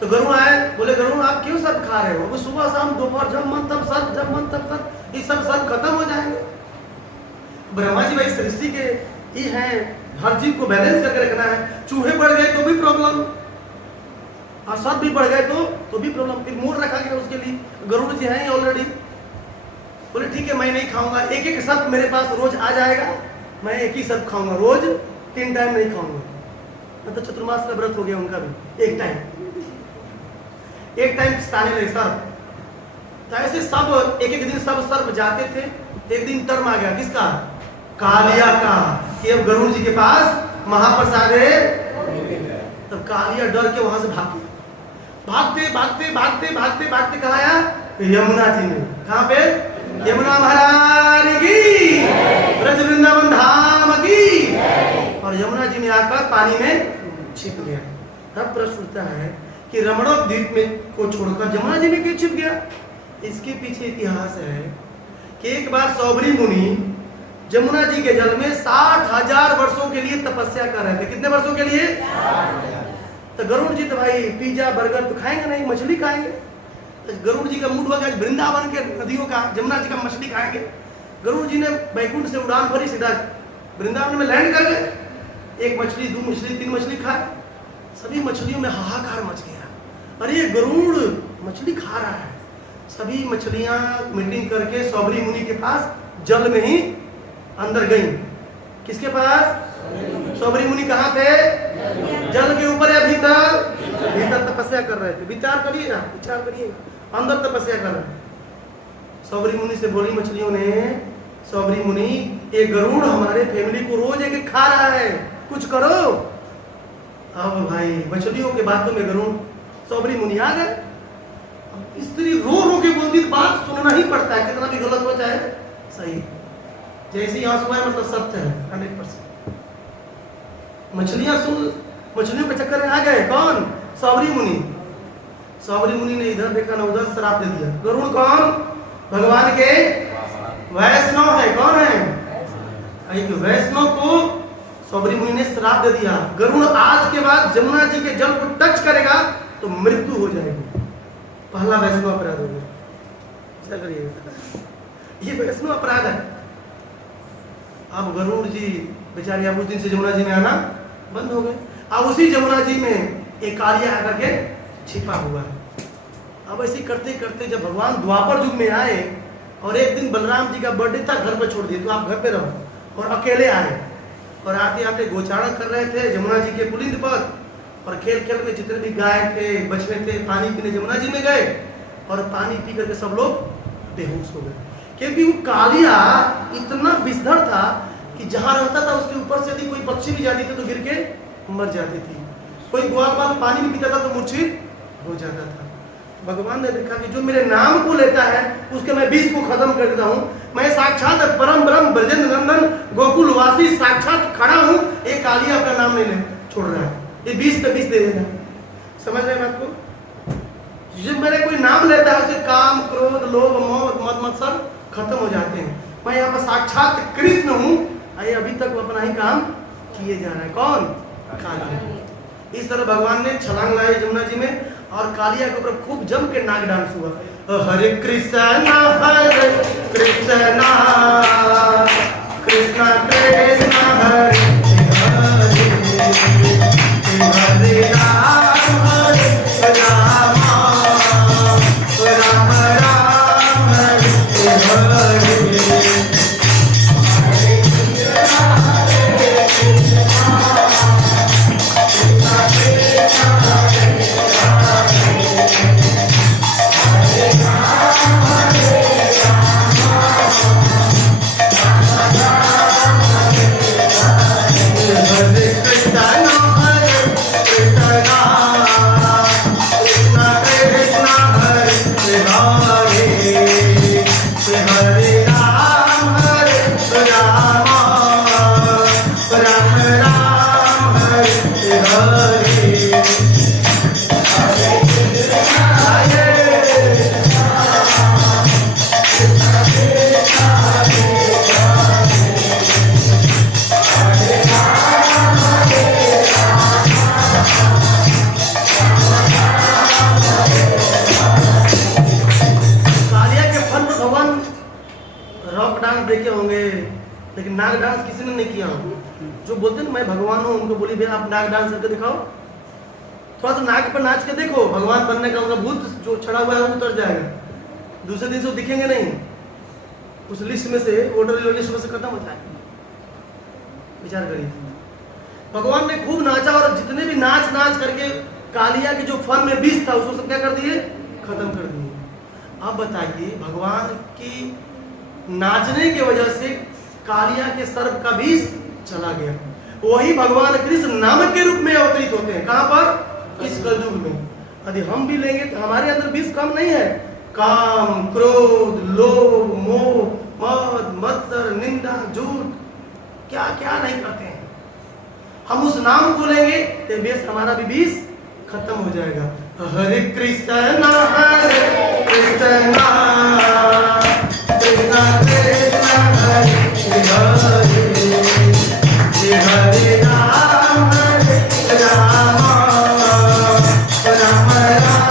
तो गरुड़ आए, बोले गरुड़ आप क्यों सब खा रहे हो? वो सुबह शाम दोपहर जब मन तब सब, जब मन तब सब, ये सब खत्म हो जाएंगे। ब्रह्मा जी भाई सृष्टि के ही हैं, हर जीव को बैलेंस करके रखना है। चूहे बढ़ गए तो भी प्रॉब्लम, और सब भी बढ़ गए तो भी प्रॉब्लम। फिर मोड़ रखा गया उसके लिए। गरुड़ जी हैं ऑलरेडी, बोले ठीक है मैं नहीं खाऊंगा, एक एक सर्प मेरे पास रोज आ जाएगा, मैं एक ही सर्प खाऊंगा, रोज 3 टाइम नहीं खाऊंगा। तो चतुर्मास का व्रत हो गया उनका भी, एक टाइम खाने लगे सर्प। तो ऐसे सब एक दिन सब सर्प जाते थे। एक दिन टर्म आ गया किसका? कालिया का, कि अब गरुड़ जी के पास महाप्रसाद है। तब कालिया डर के वहां से भाग गया। भागते भागते भागते भागते भागते कहाँ आया? यमुना जी में। कहाँ पे? यमुना महारानी की, ब्रज वृंदावन धाम की। और यमुना जी में आकर पानी में छिप गया। तब प्रश्न उठता है कि रमणक द्वीप में को छोड़कर यमुना जी में क्यों छिप गया? इसके पीछे इतिहास है कि एक बार सौबरी मुनि यमुना जी के जल में 60,000 वर्षों के लिए तपस्या कर रहे थे। कितने वर्षों के लिए? तो गरुड़ जी तो भाई पिज्जा बर्गर तो खाएंगे नहीं, मछली खाएंगे। तो गरुड़ जी का मूड हुआ कि वृंदावन के नदियों का, यमुना जी का मछली खाएंगे। गरुड़ जी ने बैकुंठ से उड़ान भरी, सीधा वृंदावन में लैंड कर गए। 1 मछली, 2 मछली, 3 मछली खाए। सभी मछलियों में हाहाकार मच गया। अरे ये गरुड़ मछली खा रहा है। सभी मछलियां मीटिंग करके सौबरी मुनि के पास जल में ही अंदर गई। किसके पास? सौबरी मुनि कहाँ थे? जल के ऊपर या भीतर? भीतर तपस्या कर रहे थे। विचार करिएगा, विचार करिएगा, अंदर तपस्या कर रहे हैं। सौबरी मुनि से बोली मछलियों ने, सौबरी मुनि ये गरुड़ हमारे फैमिली को रोज एक खा रहा है, कुछ करो। अब भाई मछलियों के बातों में गरुड़ सौबरी मुनि आ गए। स्त्री रो रो के बोलती, बात सुनना ही पड़ता है, कितना भी गलत हो जाए सही। जैसे यहाँ सुना है मतलब सत्य है 100%। मछलियों के चक्कर में आ गए कौन? सौबरी मुनि। सौबरी मुनि ने इधर देखा ना उधर, श्राप दे दिया। गरुड़ कौन? भगवान के वैष्णव है। कौन है? वैष्णव को सौबरी मुनि ने श्राप दे दिया, गरुड़ आज के बाद जमुना जी के जल को टच करेगा तो मृत्यु हो जाएगी। पहला वैष्णव अपराध हो गया। ऐसा करिएगा, ये वैष्णव अपराध है। अब गरुड़ जी बेचारे अब उस दिन से जमुना जी में आना बंद हो गए। अब उसी जमुना जी में एक कालिया आकर के छिपा हुआ है। अब ऐसे करते करते जब भगवान द्वापर युग में आए और एक दिन बलराम जी का बर्थडे था, घर पर छोड़ दिए, तो आप घर पे रहो, और अकेले आए और आते आते गोचारण कर रहे थे जमुना जी के पुलिंद पर, और खेल खेल में जितने भी गाय थे बछड़े थे पानी पीने जमुना जी में गए, और पानी पी करके सब लोग बेहोश हो गए। क्योंकि वो कालिया इतना विषधर था कि जहाँ रहता था उसके ऊपर से यदि कोई पक्षी भी जाती थी तो गिर के मर जाती थी, कोई ग्वाल पानी भी पीता था तो मूर्छित हो जाता था। भगवान ने देखा कि जो मेरे नाम को लेता है उसके मैं विष को खत्म कर देता हूँ। मैं साक्षात परम ब्रह्म ब्रजेंद्र नंदन गोकुलवासी साक्षात खड़ा हूँ। एक कालिया अपना नाम नहीं ले छोड़ रहा है, ये 20 पे 20 दे देगा। समझ रहे हैं आपको? जब मेरे कोई नाम लेता है उसे काम क्रोध लोभ मोह मद मत्सर खत्म हो जाते हैं। मैं यहाँ पर साक्षात कृष्ण हूँ, आइए अभी तक वो अपना ही काम किए जा रहा है। कौन? कालिया। इस तरह भगवान ने छलांग लाई जमुना जी में, और कालिया के ऊपर खूब जम के नाग डांस हुआ। हरे कृष्ण हरे कृष्ण कृष्ण कृष्ण हरे हरे राम राम राम राम हरे हरे। देखे होंगे लेकिन नाग डांस किसी ने नहीं किया होगा। जो बोलते हैं मैं भगवान हूँ उनको बोली भैया आप नाग डांस करके दिखाओ, थोड़ा सा नाग पर नाच के देखो, भगवान बनने का उनका भूत जो चढ़ा हुआ है वो उतर जाएगा। दूसरे दिन से वो दिखेंगे नहीं, उस लिस्ट में से वोटर लिस्ट में से खत्म हो जाएगा। विचार करिए, भगवान ने खूब नाचा और जितने भी नाच नाच करके कालिया के जो फन में विष था उसको सब क्या कर दिए? खत्म कर दिए। अब बताइए भगवान की नाचने की वजह से कालिया के सर्प का विष चला गया। वही भगवान कृष्ण नामक के रूप में अवतरित होते हैं। कहां पर? इस कलयुग में। यदि हम भी लेंगे तो हमारे अंदर विष कम नहीं है। काम क्रोध लोभ मोह मद मत्सर निंदा झूठ क्या क्या नहीं करते हैं। हम उस नाम को लेंगे तो बेस हमारा भी विष खत्म हो जाएगा। हरे कृष्ण हरे कृष्ण कृष्ण कृष्ण हरे हरे हरे राम राम राम राम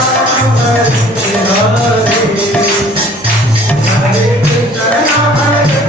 हरे हरे हरे कृष्ण हरे हरे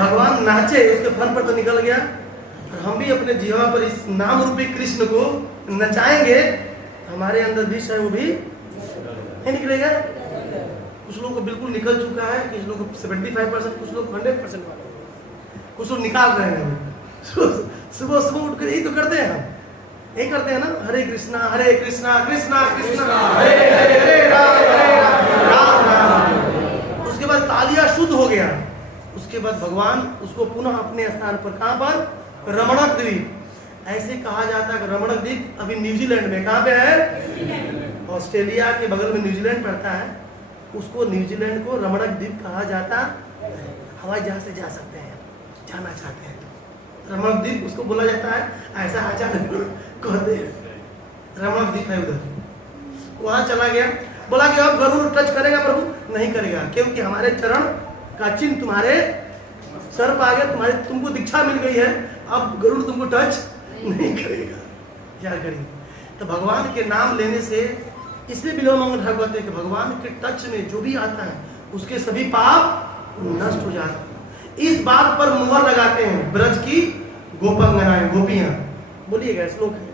भगवान नाचे, उसके फन पर तो निकल गया। और हम भी अपने जीवन पर इस नाम रूपी कृष्ण को नचाएंगे, हमारे अंदर भी शायद वो भी नहीं निकलेगा। कुछ लोगों को बिल्कुल निकल चुका है, कुछ लोगों को 75%, कुछ लोग 100% वाले, कुछ लोग निकाल रहे हैं। सुबह सुबह उठ कर यही तो करते हैं, हम यही करते हैं ना, हरे कृष्णा कृष्णा कृष्णा हरे हरे, हरे राम राम राम। उसके बाद तालिया शुद्ध हो गया, उसके बाद भगवान उसको पुनः अपने स्थान पर, कहां पर, रमणक द्वीप। ऐसे कहा जाता है कि रमणक द्वीप अभी न्यूजीलैंड में, कहां पे है, ऑस्ट्रेलिया के बगल में न्यूजीलैंड पड़ता है, उसको न्यूजीलैंड को रमणक द्वीप कहा जाता है। हवाई जहाज से जा सकते हैं, जाना चाहते हैं, रमणक द्वीप उसको बोला जाता है। ऐसा अचानक कहते हैं रमणक द्वीप है उधर, वहां चला गया, बोला कि अब गरुड़ टच करेगा प्रभु, नहीं करेगा, क्योंकि हमारे चरण का चिन्ह तुम्हारे सर पर आ गया, तुम्हारे, तुमको दीक्षा मिल गई है, अब गरुड़ तुमको टच नहीं करेगा। क्या करेंगे? तो भगवान के नाम लेने से, इसलिए बिल्वमंगल ठाकुर कहते हैं कि भगवान के टच में जो भी आता है उसके सभी पाप नष्ट हो जाते हैं। इस बात पर मुहर लगाते हैं ब्रज की गोपांगनाएं, गोपियां। बोलिएगा श्लोक है,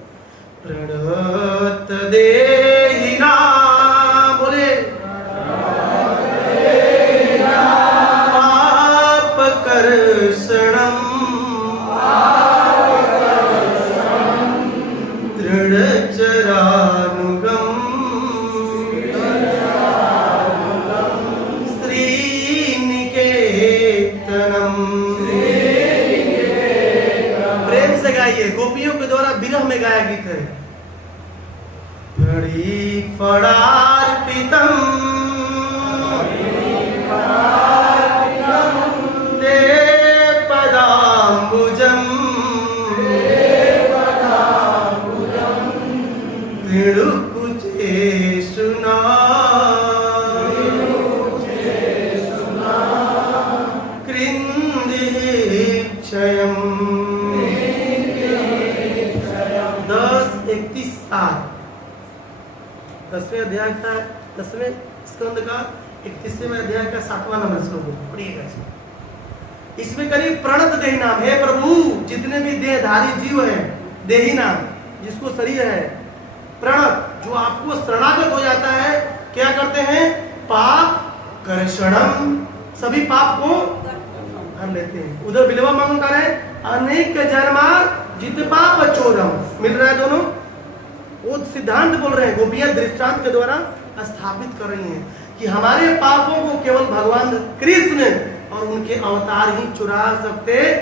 प्रणत देहिना, बोले पाप कर्षणम दृढ़ चरानुगम श्रीनिकेतनम। प्रेम से गाइए, गोपियों के द्वारा विरह में गाया गीत है। फड़ी फड़ार्पितम ते पदाम्बुजम कृणुकुचेषुना कृन्दिक्षयम्। 10:31 10वें अध्याय का, 10वें स्कंद का 31वें अध्याय का 7वां नंबर श्लोक पढ़िएगा। इसमें करीब प्रणत देही नाम, हे प्रभु जितने भी देहधारी जीव है, देही नाम जिसको शरीर है, प्रणत जो आपको शरणागत हो जाता है, क्या करते हैं, पाप कर्षणम, सभी पाप को हर लेते हैं। उधर बिल्वमंगल कर रहे हैं, अनेक जन्मा जित पाप चोरम, मिल रहा है दोनों, वो सिद्धांत बोल रहे हैं, गोपियां दृष्टांत के द्वारा स्थापित कर रही हैं कि हमारे पापों को केवल भगवान कृष्ण और उनके अवतार ही चुरा सकते हैं,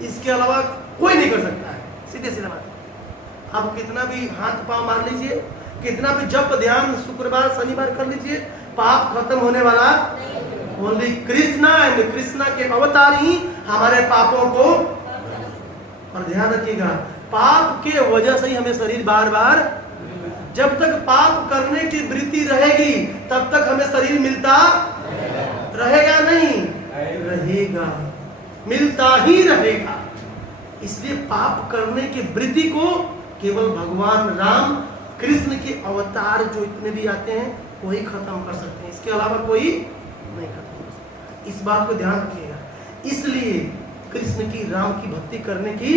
इसके अलावा कोई नहीं कर सकता है। सीधे सीधा बात, आप कितना भी हाथ पांव मार लीजिए, कितना भी जप ध्यान शुक्रवार शनिवार कर लीजिए, पाप खत्म होने वाला ओनली कृष्णा एंड कृष्णा के अवतार ही हमारे पापों को। और ध्यान रखिएगा, पाप के वजह से ही हमें शरीर बार बार, जब तक पाप करने की वृत्ति रहेगी तब तक हमें शरीर मिलता रहेगा नहीं, रहेगा, मिलता ही रहेगा। इसलिए पाप करने की वृत्ति को केवल भगवान राम कृष्ण के अवतार जो इतने भी आते हैं वही खत्म कर सकते हैं, इसके अलावा कोई नहीं खत्म कर सकता। इस बात को ध्यान रखिएगा। इसलिए कृष्ण की, राम की भक्ति करने की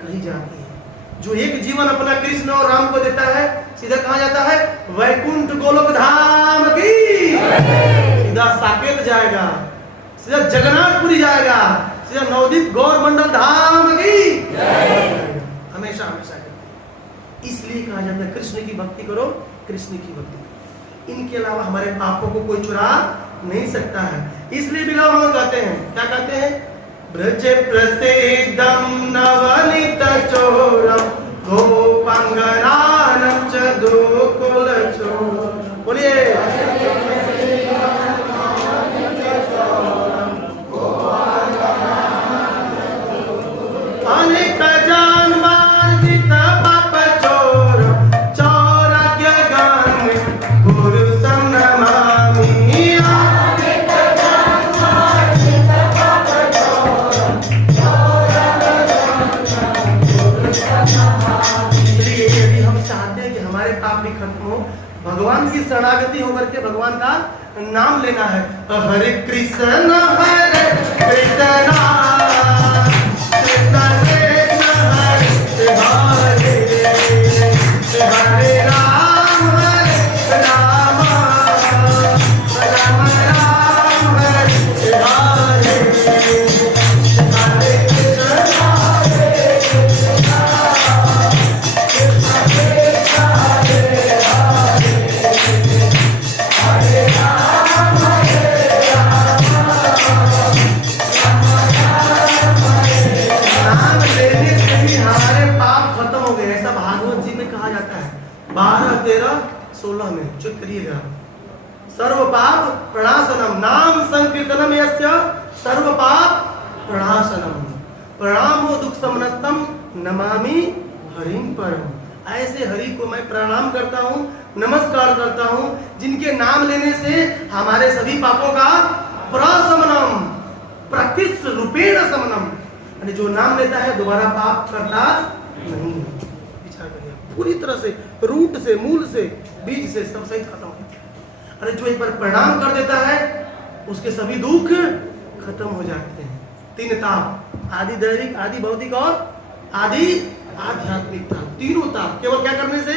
कही जाती है। जो एक जीवन अपना कृष्ण और राम को देता है, सीधा कहा जाता है, वैकुंठ गोलोक धाम की, सीधा साकेत जाएगा, सीधा जगन्नाथपुरी जाएगा, सीधा नवदीप गौर मंडल धाम की, हमेशा हमेशा। इसलिए कहा जाता है कृष्ण की भक्ति करो, कृष्ण की भक्ति, इनके अलावा हमारे पापों को कोई चुरा नहीं सकता है। इसलिए बिल्वमंगल कहते हैं, क्या कहते हैं, ब्रज प्रसिद्धम नवनीत चोरम गोपांगनानम च गोकुल चोरम। बोलिए, अनेक जानवर जित पाप चोर, चौराग्य गान गुरु संग नमामि। पाप भी खत्म हो, भगवान की शरणागति होकर के भगवान का नाम लेना है। हरे कृष्ण हरे कृष्ण कृष्ण कृष्ण हरे हरे हरे राम राम राम हरे हरे हरे नाम लेने से ही हमारे पाप खत्म हो गए, ऐसा भागवत जी में कहा जाता है 12, 13, 16 में। चेक करिएगा। सर्व पाप प्रणाशनम नाम संकीर्तनम यस्य सर्व पाप प्रणाशनम प्रणामो दुख समनस्तम नमामि हरिम परम। ऐसे हरि को मैं प्रणाम करता हूँ, नमस्कार करता हूँ, जिनके नाम लेने से हमारे सभी पापों का प्रशमनम प्रतिष्ठ रूपेण समनम, यानी जो नाम लेता है दोबारा पाप करता नहीं। विचार करिए, पूरी तरह से रूट से, मूल से, बीज से सब सही खत्म हो। अरे जो एक बार प्रणाम कर देता है उसके सभी दुख खत्म हो जाते हैं। 3 ताप, आदि दैविक, आदि भौतिक और आदि आध्यात्मिक ताप। तीनों ताप केवल क्या करने से?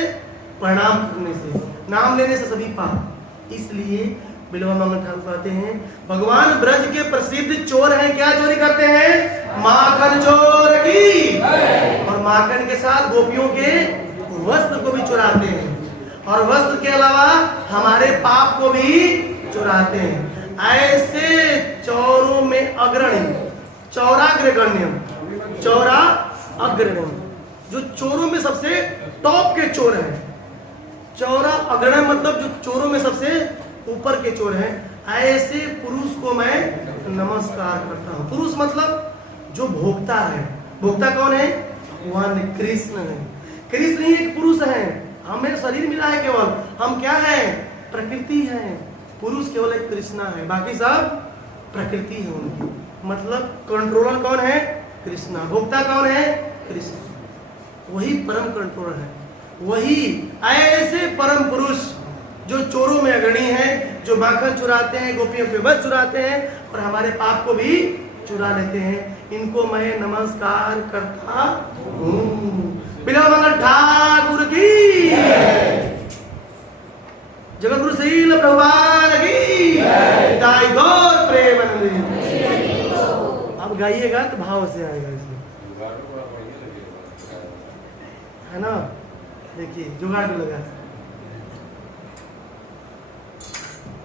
प्रणाम करने से, नाम लेने से सभी पाप। इसलिए बिलवा मंगल ठाकुर कहते हैं भगवान ब्रज के प्रसिद्ध चोर हैं। क्या चोरी करते हैं? माखन चोर की, और माखन के साथ गोपियों के वस्त्र को भी चुराते हैं, और वस्त्र के अलावा हमारे पाप को भी चुराते हैं। ऐसे चोरों में अग्रणी, चौराग्रगण्यम, चौरा अग्रण्यम, जो चोरों में सबसे टॉप के चोर हैं। चौरा अग्रण्य मतलब जो चोरों में सबसे ऊपर के चोर हैं। ऐसे पुरुष को मैं नमस्कार करता हूँ। पुरुष मतलब जो भोक्ता है। भोक्ता कौन है? भगवान कृष्ण है। कृष्ण ही एक पुरुष है। हमें शरीर मिला है, केवल हम क्या है? प्रकृति है। पुरुष केवल एक कृष्णा है, बाकी सब प्रकृति है उनकी। मतलब कंट्रोलर कौन है? कृष्णा। भोक्ता कौन है? कृष्ण। वही परम कंट्रोलर है। वही ऐसे परम पुरुष जो चोरों में अग्रणी है, जो माखन चुराते हैं, गोपियों के वस्त्र चुराते हैं और हमारे पाप को भी चुरा लेते हैं, इनको मैं नमस्कार करता हूँ। बिलवा मंगल ठाकुर की, जगत गुरु श्रील प्रभुपाद की, दाई गौर प्रेमानंद। अब गाइएगा तो भाव से आएगा इसमें, है ना? देखिए जुगाड़ लगा।